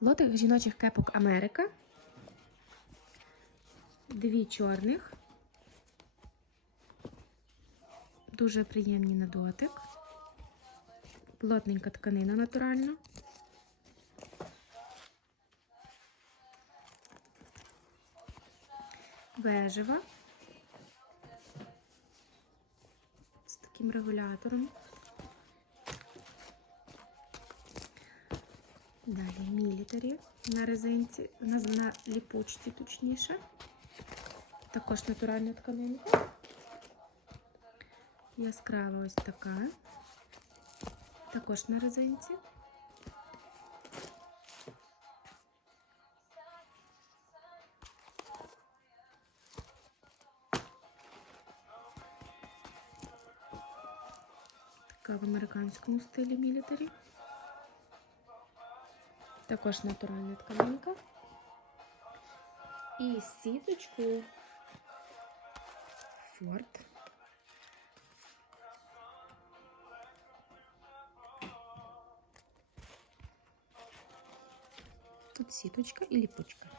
Лотик жіночих кепок Америка. Дві чорних. Дуже приємні на дотик. Плотненька тканина натуральна. Бежева. З таким регулятором. Далі мілітарі на резинці, на, на ліпучці точніше. Також натуральна тканинка. Яскрава ось така. Також на резинці. Така в американському стилі мілітарі. Також натуральна тканинка. І з сіточкою Форд. Тут сіточка і ліпучка.